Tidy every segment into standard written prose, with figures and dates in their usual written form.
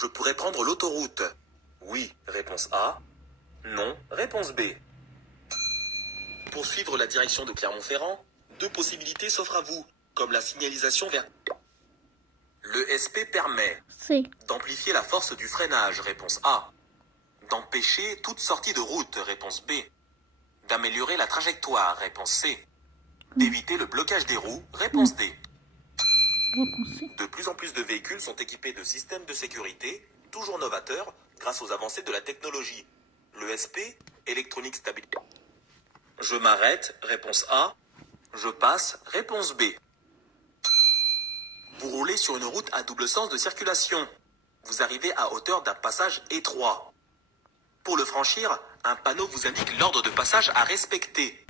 Je pourrais prendre l'autoroute. Oui, réponse A. Non, réponse B. Pour suivre la direction de Clermont-Ferrand, deux possibilités s'offrent à vous, comme la signalisation vers... Le SP permet C. d'amplifier la force du freinage, réponse A. D'empêcher toute sortie de route, réponse B. D'améliorer la trajectoire, réponse C. D'éviter le blocage des roues, réponse D. Réponse C. De plus en plus de véhicules sont équipés de systèmes de sécurité, toujours novateurs, grâce aux avancées de la technologie. L'ESP, Electronic Stability. Je m'arrête, réponse A. Je passe, réponse B. Vous roulez sur une route à double sens de circulation. Vous arrivez à hauteur d'un passage étroit. Pour le franchir, un panneau vous indique l'ordre de passage à respecter.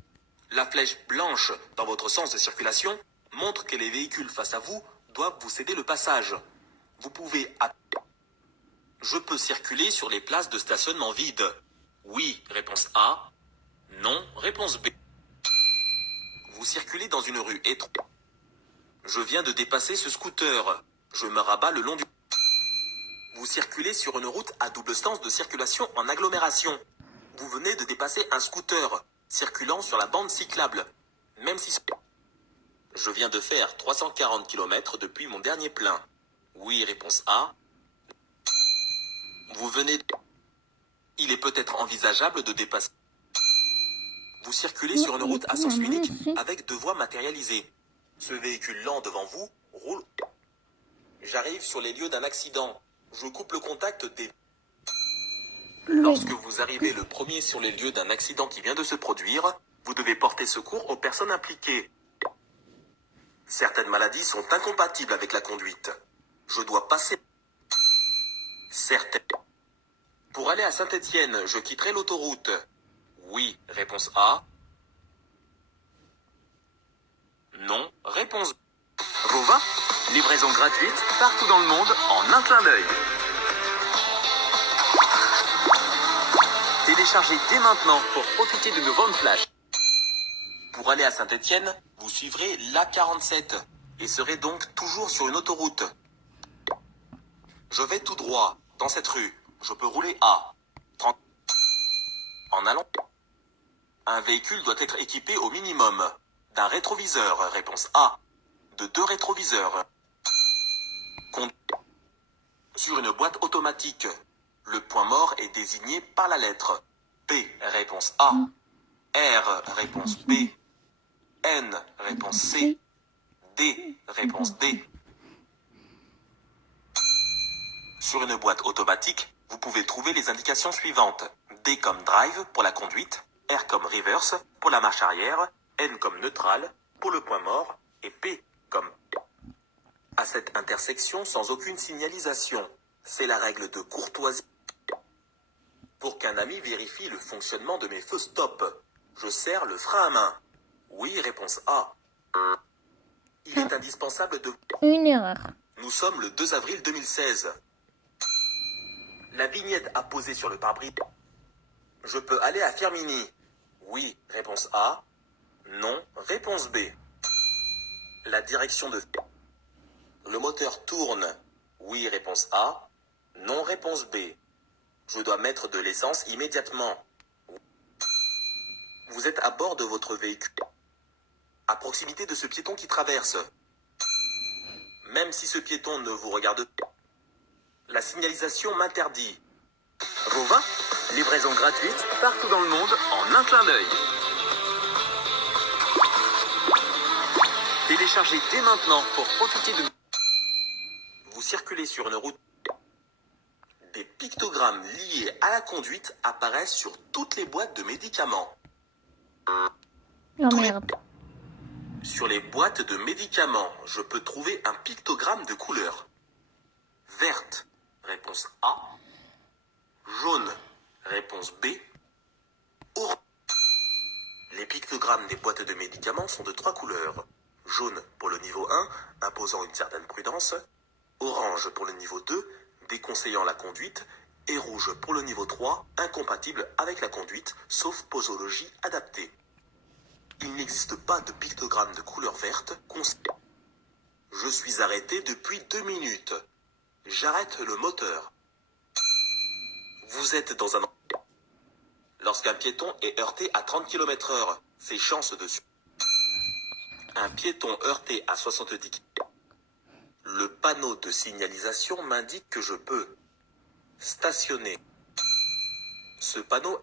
La flèche blanche dans votre sens de circulation montre que les véhicules face à vous doivent vous céder le passage. Vous pouvez... Je peux circuler sur les places de stationnement vides. Oui, réponse A. Non, réponse B. Vous circulez dans une rue étroite. Je viens de dépasser ce scooter. Je me rabats le long du... Vous circulez sur une route à double sens de circulation en agglomération. Vous venez de dépasser un scooter, circulant sur la bande cyclable. Même si... Je viens de faire 340 km depuis mon dernier plein. Oui, réponse A. Vous venez... Il est peut-être envisageable de dépasser... Vous circulez sur une route à sens unique avec deux voies matérialisées. Ce véhicule lent devant vous roule... J'arrive sur les lieux d'un accident. Je coupe le contact des... Lorsque vous arrivez le premier sur les lieux d'un accident qui vient de se produire, vous devez porter secours aux personnes impliquées. Certaines maladies sont incompatibles avec la conduite. Je dois passer... Certaines... Pour aller à Saint-Étienne, je quitterai l'autoroute. Oui, réponse A. Non, réponse B. Vos vins, livraison gratuite partout dans le monde en un clin d'œil. Téléchargez dès maintenant pour profiter de nos ventes flash. Pour aller à Saint-Étienne, vous suivrez l'A47 et serez donc toujours sur une autoroute. Je vais tout droit dans cette rue. Je peux rouler à 30. En allant. Un véhicule doit être équipé au minimum d'un rétroviseur, réponse A. De deux rétroviseurs. Sur une boîte automatique. Le point mort est désigné par la lettre P, réponse A. R, réponse B. N, réponse C. D, réponse D. Sur une boîte automatique, vous pouvez trouver les indications suivantes. D comme drive pour la conduite, R comme reverse pour la marche arrière, N comme neutral pour le point mort et P comme... À cette intersection sans aucune signalisation. C'est la règle de courtoisie. Pour qu'un ami vérifie le fonctionnement de mes feux stop, je serre le frein à main. Oui, réponse A. Il est indispensable de... Une erreur. Nous sommes le 2 avril 2016. La vignette apposée sur le pare-brise. Je peux aller à Firminy. Oui, réponse A. Non, réponse B. La direction de... Le moteur tourne. Oui, réponse A. Non, réponse B. Je dois mettre de l'essence immédiatement. Vous êtes à bord de votre véhicule. À proximité de ce piéton qui traverse. Même si ce piéton ne vous regarde pas. La signalisation m'interdit. Vos vins, livraison gratuite partout dans le monde en un clin d'œil. Téléchargez dès maintenant pour profiter de... Vous circulez sur une route. Des pictogrammes liés à la conduite apparaissent sur toutes les boîtes de médicaments. Oh merde. Sur les boîtes de médicaments, je peux trouver un pictogramme de couleur. Verte, réponse A. Jaune, réponse B. Orange. Les pictogrammes des boîtes de médicaments sont de 3 couleurs. Jaune pour le niveau 1, imposant une certaine prudence. Orange pour le niveau 2, déconseillant la conduite. Et rouge pour le niveau 3, incompatible avec la conduite, sauf posologie adaptée. Il n'existe pas de pictogramme de couleur verte. Je suis arrêté depuis 2 minutes. J'arrête le moteur. Vous êtes dans un... Lorsqu'un piéton est heurté à 30 km/h, ses chances de... Un piéton heurté à 70 km/h. Le panneau de signalisation m'indique que je peux stationner. Ce panneau...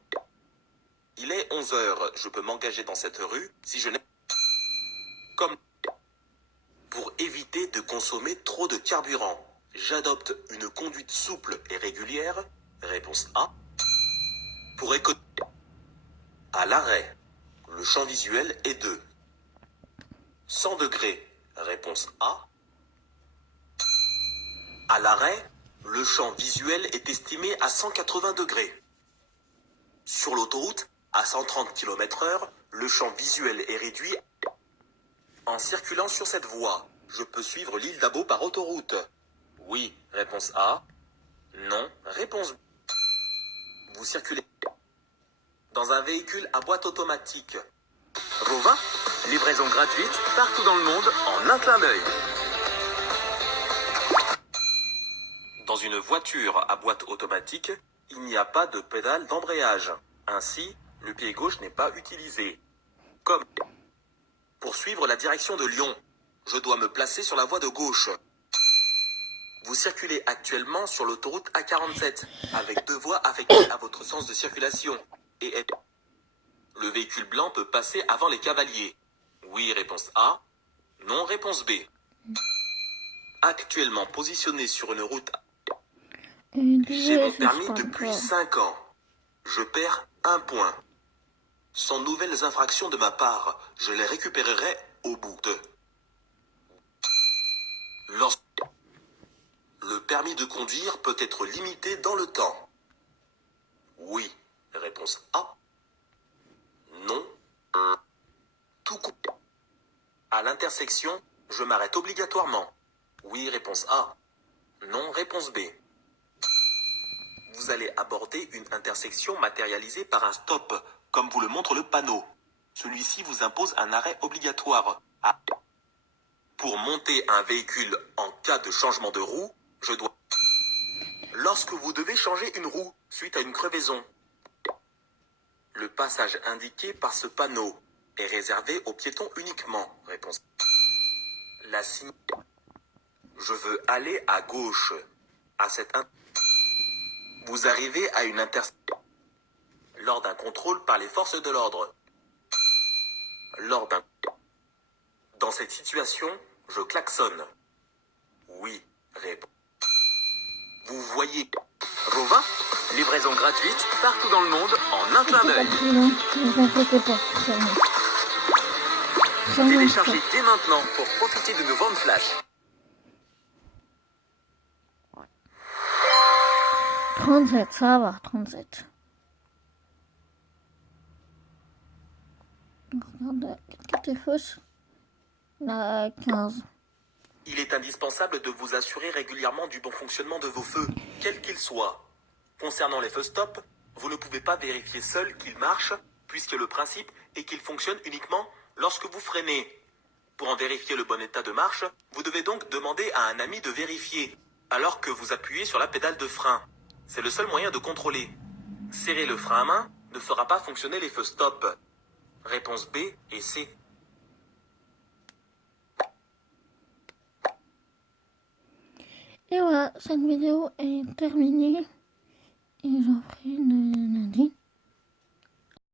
Il est 11 heures. Je peux m'engager dans cette rue si je n'ai... Comme... Pour éviter de consommer trop de carburant, j'adopte une conduite souple et régulière. Réponse A. Pour économiser. À l'arrêt, le champ visuel est de 100 degrés. Réponse A. À l'arrêt, le champ visuel est estimé à 180 degrés. Sur l'autoroute, à 130 km/h, le champ visuel est réduit. En circulant sur cette voie, je peux suivre l'île d'Abo par autoroute. Oui, réponse A. Non, réponse B. Vous circulez dans un véhicule à boîte automatique. Vos vins, livraison gratuite partout dans le monde en un clin d'œil. Dans une voiture à boîte automatique, il n'y a pas de pédale d'embrayage. Ainsi, le pied gauche n'est pas utilisé. Comme pour suivre la direction de Lyon, je dois me placer sur la voie de gauche. Vous circulez actuellement sur l'autoroute A47, avec 2 voies affectées à votre sens de circulation. Et le véhicule blanc peut passer avant les cavaliers. Oui, réponse A. Non, réponse B. Actuellement positionné sur une route... J'ai mon permis depuis 5 ans. Je perds 1 point. Sans nouvelles infractions de ma part, je les récupérerai au bout de... Lorsque... Le permis de conduire peut être limité dans le temps. Oui, réponse A. Non. Tout coup. À l'intersection, je m'arrête obligatoirement. Oui, réponse A. Non, réponse B. Vous allez aborder une intersection matérialisée par un stop, comme vous le montre le panneau. Celui-ci vous impose un arrêt obligatoire. Pour monter un véhicule en cas de changement de roue, je dois... Lorsque vous devez changer une roue suite à une crevaison, le passage indiqué par ce panneau est réservé aux piétons uniquement. Réponse. La signe... Je veux aller à gauche. À cette... Vous arrivez à une intersection. Lors d'un contrôle par les forces de l'ordre. Lors d'un... Dans cette situation, je klaxonne. Oui, réponse. Vous voyez vos vins, livraison gratuite partout dans le monde en un clin d'œil. Ne vous inquiétez pas, Téléchargez dès maintenant pour profiter de nos ventes flash. 37, ça va, 37. Regarde, qui était fausse. La 15. Il est indispensable de vous assurer régulièrement du bon fonctionnement de vos feux, quels qu'ils soient. Concernant les feux stop, vous ne pouvez pas vérifier seul qu'ils marchent, puisque le principe est qu'ils fonctionnent uniquement lorsque vous freinez. Pour en vérifier le bon état de marche, vous devez donc demander à un ami de vérifier, alors que vous appuyez sur la pédale de frein. C'est le seul moyen de contrôler. Serrer le frein à main ne fera pas fonctionner les feux stop. Réponse B et C. Et voilà, cette vidéo est terminée. Et j'en ferai